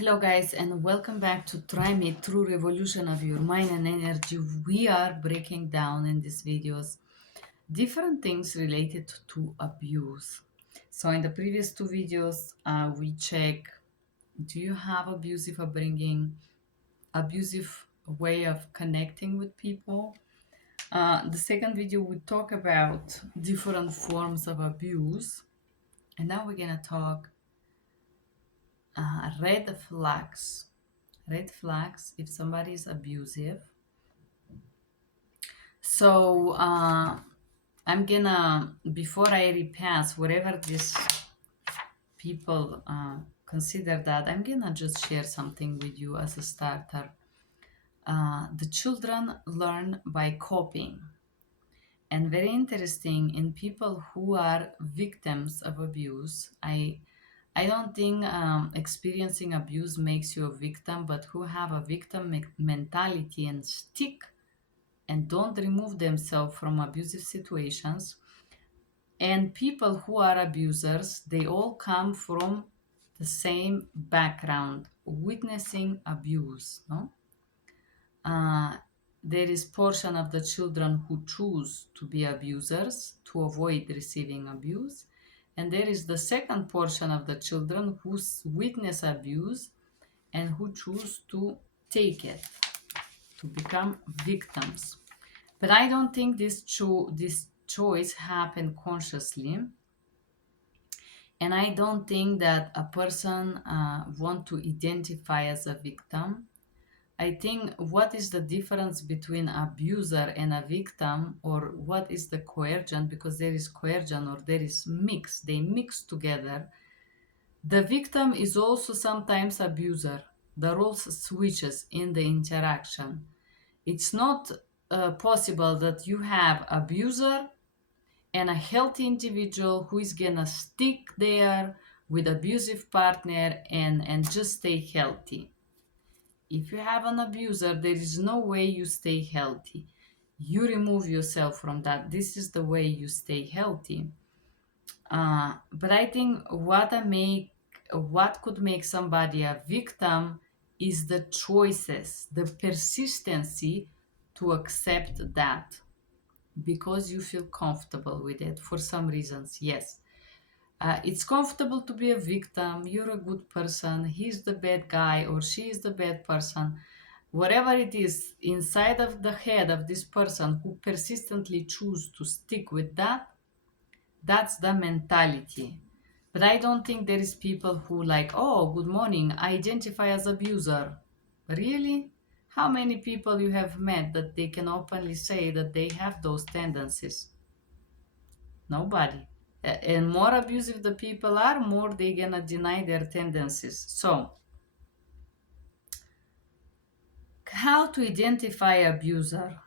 Hello, guys, and welcome back to Try Me True Revolution of Your Mind and Energy. We are breaking down in these videos different things related to abuse. So, in the previous two videos, we check, do you have abusive upbringing, abusive way of connecting with people? The second video, we talk about different forms of abuse. And now we're going to talk red flags. Red flags if somebody is abusive. So I'm gonna, before I repass whatever these people consider that, I'm gonna just share something with you as a starter. The children learn by copying. And very interesting, in people who are victims of abuse, I don't think experiencing abuse makes you a victim, but who have a victim mentality and stick and don't remove themselves from abusive situations. And people who are abusers, they all come from the same background, witnessing abuse. No, there is portion of the children who choose to be abusers to avoid receiving abuse, and there is the second portion of the children who witness abuse and who choose to take it, to become victims. But I don't think this choice happened consciously, and I don't think that a person want to identify as a victim. I think what is the difference between abuser and a victim, or what is the coercion? Because there is coercion or there is mix. They mix together. The victim is also sometimes abuser. The roles switches in the interaction. It's not possible that you have abuser and a healthy individual who is gonna stick there with abusive partner and just stay healthy. If you have an abuser, there is no way you stay healthy. You remove yourself from that. This is the way you stay healthy. But I think what could make somebody a victim is the choices, the persistency to accept that because you feel comfortable with it for some reasons. Yes, it's comfortable to be a victim. You're a good person, he's the bad guy or she is the bad person. Whatever it is inside of the head of this person who persistently choose to stick with that, that's the mentality. But I don't think there is people who like, oh, good morning, I identify as abuser. Really? How many people you have met that they can openly say that they have those tendencies? Nobody. And more abusive the people are, more they gonna deny their tendencies. So, how to identify abuser?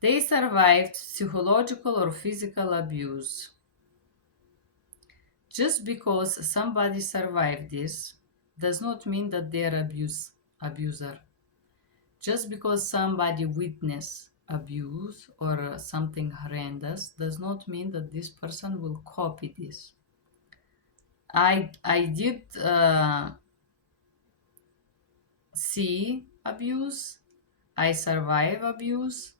They survived psychological or physical abuse. Just because somebody survived this does not mean that they're abuser. Just because somebody witnessed abuse or something horrendous does not mean that this person will copy this. I did see abuse, I survive abuse,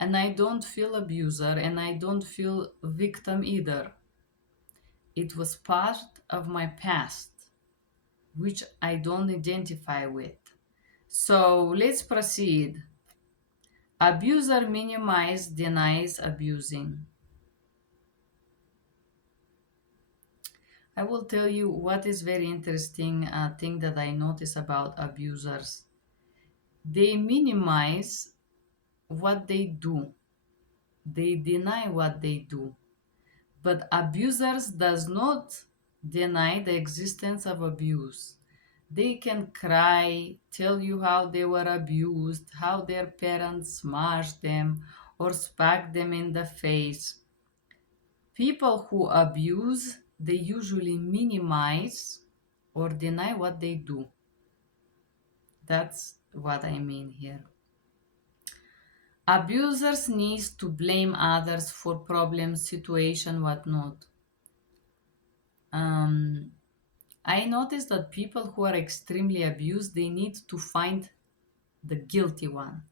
and I don't feel abuser and I don't feel victim either. It was part of my past, which I don't identify with. So let's proceed. Abuser minimize, denies abusing. I will tell you what is very interesting thing that I notice about abusers. They minimize what they do. They deny what they do. But abusers does not deny the existence of abuse. They can cry, tell you how they were abused, how their parents smashed them or spat them in the face. People who abuse, they usually minimize or deny what they do. That's what I mean here. Abusers need to blame others for problems, situation, whatnot. I noticed that people who are extremely abused, they need to find the guilty one.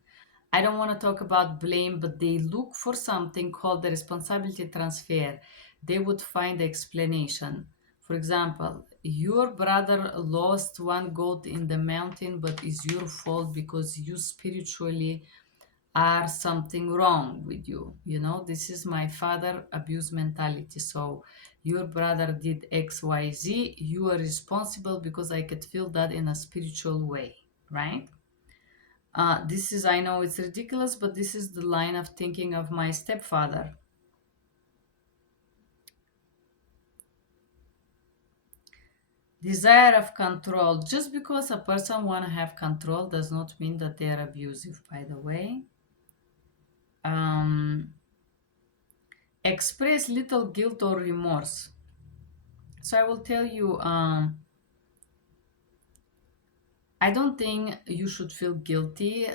I don't want to talk about blame, but they look for something called the responsibility transfer. They would find the explanation. For example, your brother lost one goat in the mountain, but it's your fault because you spiritually are something wrong with you. You know, this is my father abuse mentality. So your brother did XYZ, you are responsible because I could feel that in a spiritual way, right? This is, I know it's ridiculous, but this is the line of thinking of my stepfather. Desire of control. Just because a person want to have control does not mean that they are abusive, by the way. Um, Express little guilt or remorse. So I will tell you, I don't think you should feel guilty.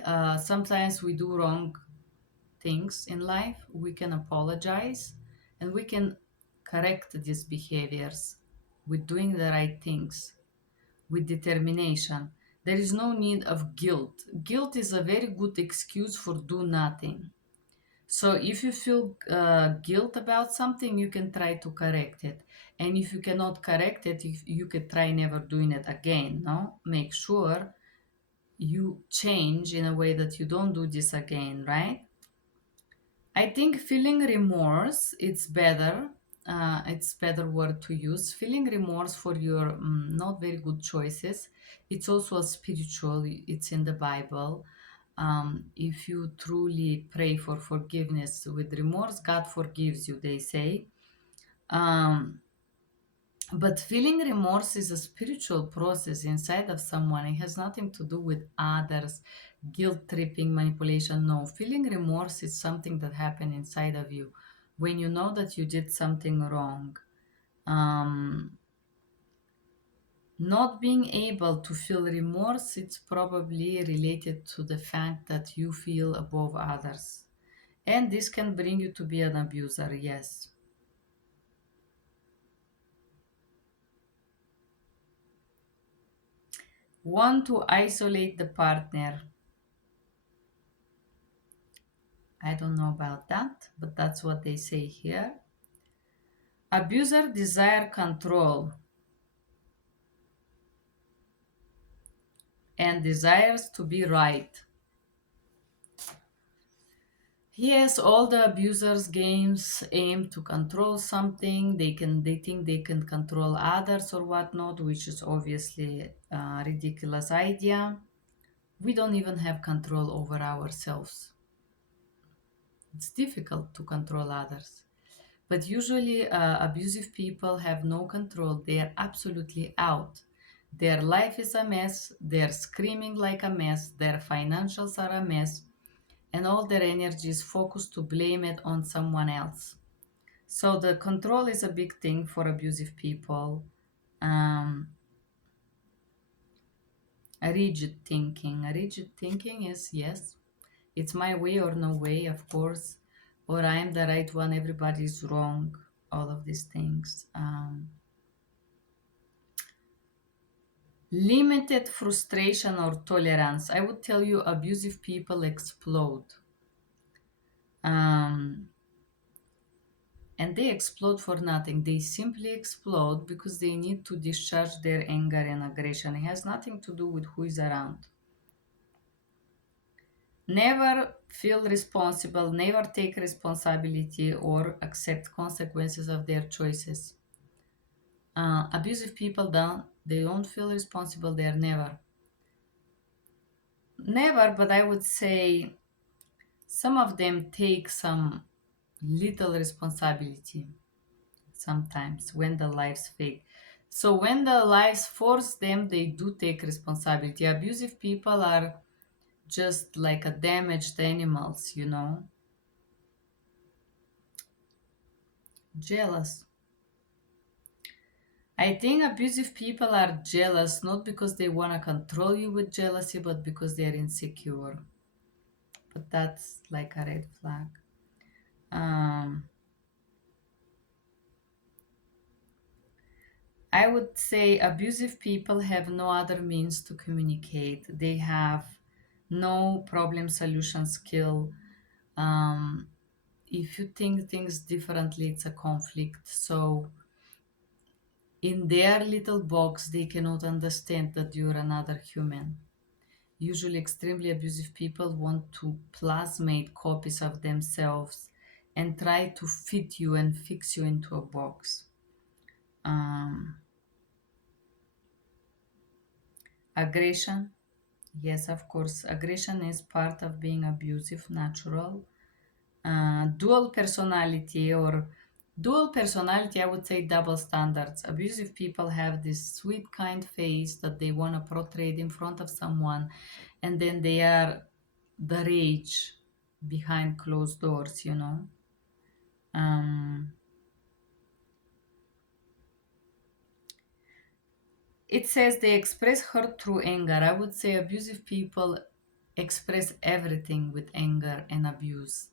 Sometimes we do wrong things in life. We can apologize and we can correct these behaviors with doing the right things, with determination. There is no need of guilt. Guilt is a very good excuse for do nothing. So if you feel guilt about something, you can try to correct it. And if you cannot correct it, you could try never doing it again. No, make sure you change in a way that you don't do this again, right? I think feeling remorse, it's better. It's better word to use. Feeling remorse for your not very good choices. It's also a spiritual. It's in the Bible. If you truly pray for forgiveness with remorse, God forgives you. They say. Um, but feeling remorse is a spiritual process inside of someone. It has nothing to do with others, guilt tripping, manipulation. No, feeling remorse is something that happened inside of you when you know that you did something wrong. Um, Not being able to feel remorse, it's probably related to the fact that you feel above others. And this can bring you to be an abuser, yes. Want to isolate the partner. I don't know about that, but that's what they say here. Abuser desire control and desires to be right. Yes, all the abusers games aim to control something. They think they can control others or whatnot, which is obviously a ridiculous idea. We don't even have control over ourselves. It's difficult to control others. But usually, abusive people have no control. They are absolutely out. Their life is a mess. They're screaming like a mess. Their financials are a mess. And all their energy is focused to blame it on someone else. So, the control is a big thing for abusive people. Um, a rigid thinking. A rigid thinking is yes, it's my way or no way, of course, or I am the right one, everybody's wrong, all of these things. Limited frustration or tolerance. I would tell you abusive people explode. Um, and they explode for nothing. They simply explode because they need to discharge their anger and aggression. It has nothing to do with who is around. Never feel responsible, never take responsibility or accept consequences of their choices. Abusive people don't feel responsible. They're never, but I would say some of them take some little responsibility sometimes when the lives fake. So when the lives force them, they do take responsibility. Abusive people are just like a damaged animals, you know, jealous. I think abusive people are jealous not because they want to control you with jealousy, but because they're insecure. But that's like a red flag. Um, I would say abusive people have no other means to communicate. They have no problem solution skill. Um, if you think things differently, it's a conflict. So, in their little box, they cannot understand that you're another human. Usually, extremely abusive people want to plasmate copies of themselves and try to fit you and fix you into a box. Um, Aggression. Yes, of course, aggression is part of being abusive, natural. Dual personality or dual personality, I would say double standards. Abusive people have this sweet, kind face that they want to portray in front of someone, and then they are the rage behind closed doors, you know. Um, it says they express hurt through anger. I would say abusive people express everything with anger and abuse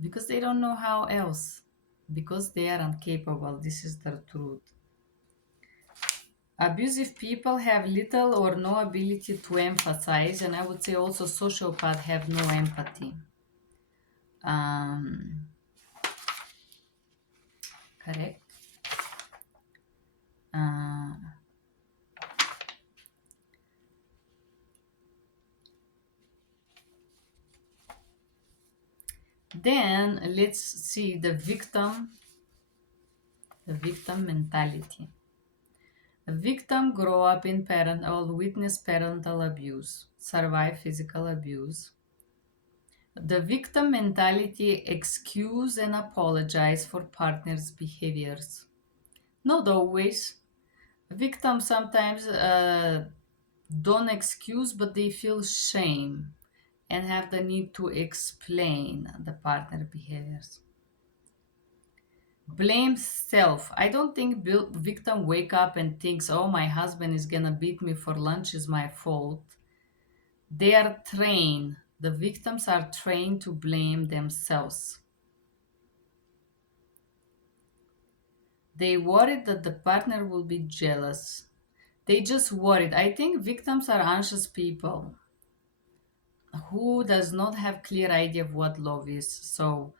because they don't know how else, because they are incapable. This is the truth. Abusive people have little or no ability to empathize, and I would say also sociopaths have no empathy. Um, Correct. Uh, then let's see the victim mentality. A victim grow up in parent or witness parental abuse, survive physical abuse. The victim mentality excuse and apologize for partner's behaviors. Not always. Victims sometimes don't excuse, but they feel shame and have the need to explain the partner behaviors. Blame self. I don't think victim wake up and thinks, "Oh, my husband is gonna beat me for lunch is my fault." They are trained. The victims are trained to blame themselves. They worried that the partner will be jealous. They just worried. I think victims are anxious people who does not have clear idea of what love is. So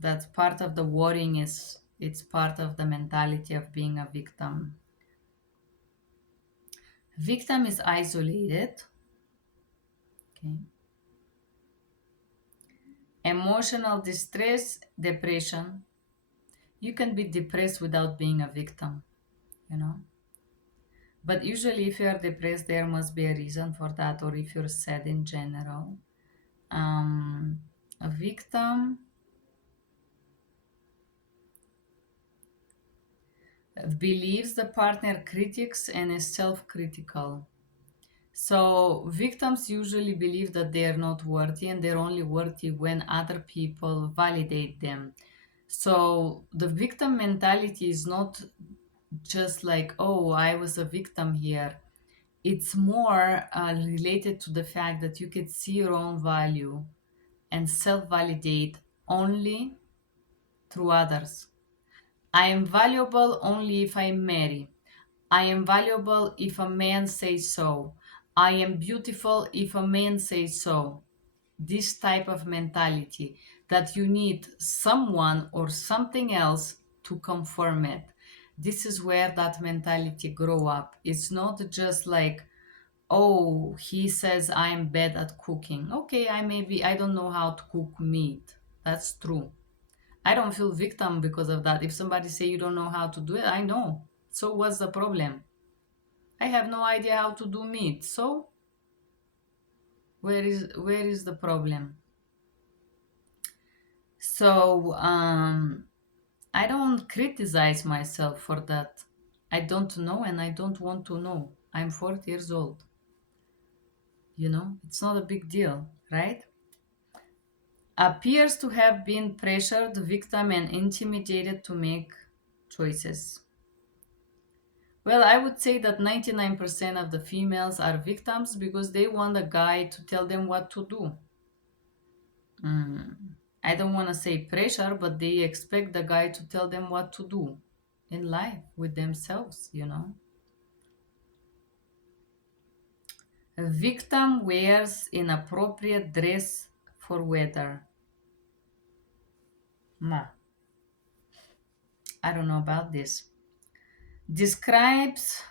that's part of the worrying. Is it's part of the mentality of being a victim. Victim is isolated. Okay. Emotional distress, depression. You can be depressed without being a victim, you know. But usually, if you are depressed, there must be a reason for that, or if you're sad in general. Um, a victim believes the partner critics and is self critical. So, victims usually believe that they are not worthy and they're only worthy when other people validate them. So, the victim mentality is not just like, oh, I was a victim here. It's more related to the fact that you can see your own value and self validate only through others. I am valuable only if I marry. I am valuable if a man says so. I am beautiful if a man says so. This type of mentality that you need someone or something else to confirm it. This is where that mentality grow up. It's not just like, oh, he says I'm bad at cooking. Okay, I don't know how to cook meat. That's true. I don't feel victim because of that. If somebody say you don't know how to do it, I know. So what's the problem? I have no idea how to do meat. So where is the problem? So I don't criticize myself for that. I don't know and I don't want to know. I'm 40 years old. It's not a big deal, right? Appears to have been pressured, victim, and intimidated to make choices. Well, I would say that 99% of the females are victims because they want a guy to tell them what to do. I don't want to say pressure, but they expect the guy to tell them what to do in life with themselves, you know. A victim wears inappropriate dress for weather. Nah, I don't know about this. Describes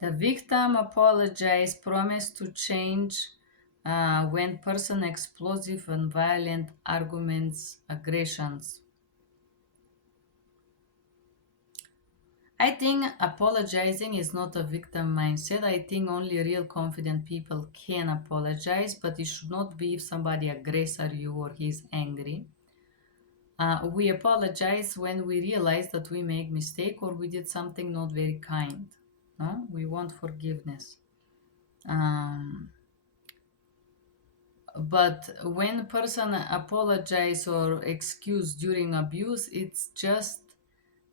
the victim apologize, promise to change when person explosive and violent arguments, aggressions. I think apologizing is not a victim mindset. I think only real confident people can apologize, but it should not be if somebody aggressor you or he's angry. We apologize when we realize that we make mistake or we did something not very kind. No, we want forgiveness. But when a person apologize or excuse during abuse, it's just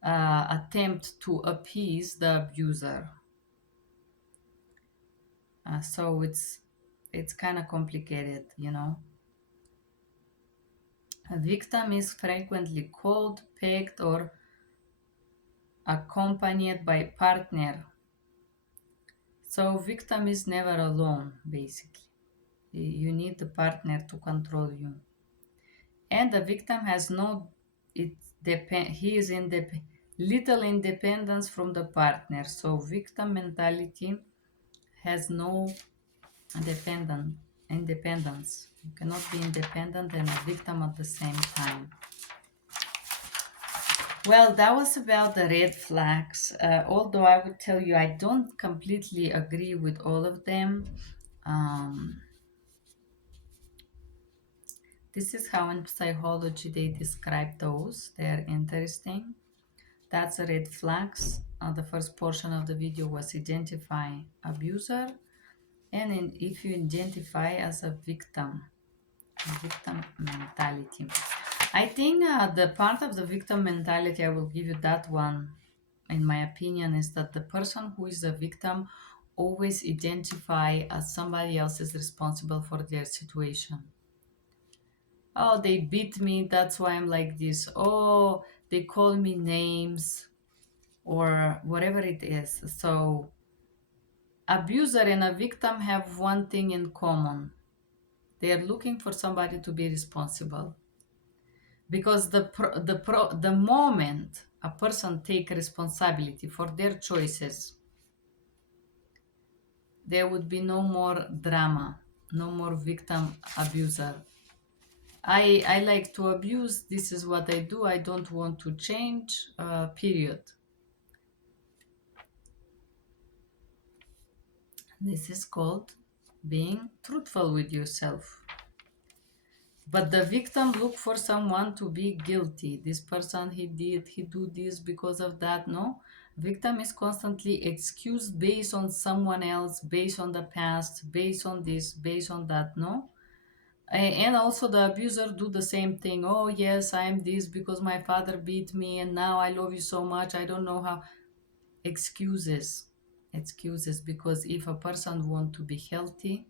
attempt to appease the abuser. So it's kind of complicated, you know. A victim is frequently called, pegged, or accompanied by partner. So victim is never alone, basically. You need the partner to control you. And the victim has no, he is little independence from the partner. So victim mentality has no independence. You cannot be independent and a victim at the same time. Well, that was about the red flags. Although I would tell you I don't completely agree with all of them. This is how in psychology they describe those. They're interesting. That's the red flags. The first portion of the video was identify abuser. And if you identify as a victim mentality. I think the part of the victim mentality, I will give you that one, in my opinion, is that the person who is the victim always identify as somebody else is responsible for their situation. Oh, they beat me, that's why I'm like this. Oh, they call me names or whatever it is. So abuser and a victim have one thing in common. They are looking for somebody to be responsible. Because the moment a person take responsibility for their choices, there would be no more drama, no more victim abuser. I like to abuse. This is what I do. I don't want to change. Period. This is called being truthful with yourself. But the victim look for someone to be guilty. This person, he do this because of that. No, victim is constantly excused based on someone else, based on the past, based on this, based on that. No, and also the abuser do the same thing. Oh yes, I am this because my father beat me, and now I love you so much. I don't know how. Excuses, because if a person want to be healthy,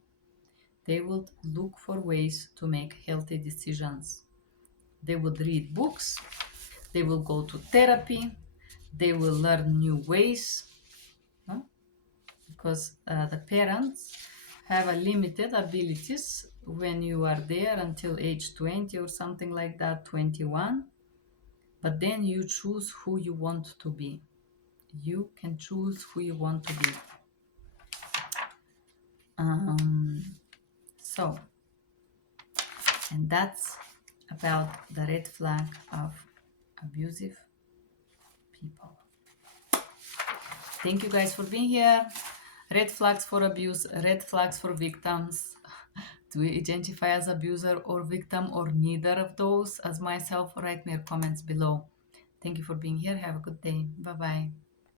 they would look for ways to make healthy decisions. They would read books, they will go to therapy, they will learn new ways, no? Because the parents have a limited abilities when you are there until age 20 or something like that, 21. But then you choose who you want to be. You can choose who you want to be. So, and that's about the red flag of abusive people. Thank you guys for being here. Red flags for abuse, red flags for victims. Do you identify as abuser or victim or neither of those as myself? Write me your comments below. Thank you for being here. Have a good day. Bye-bye.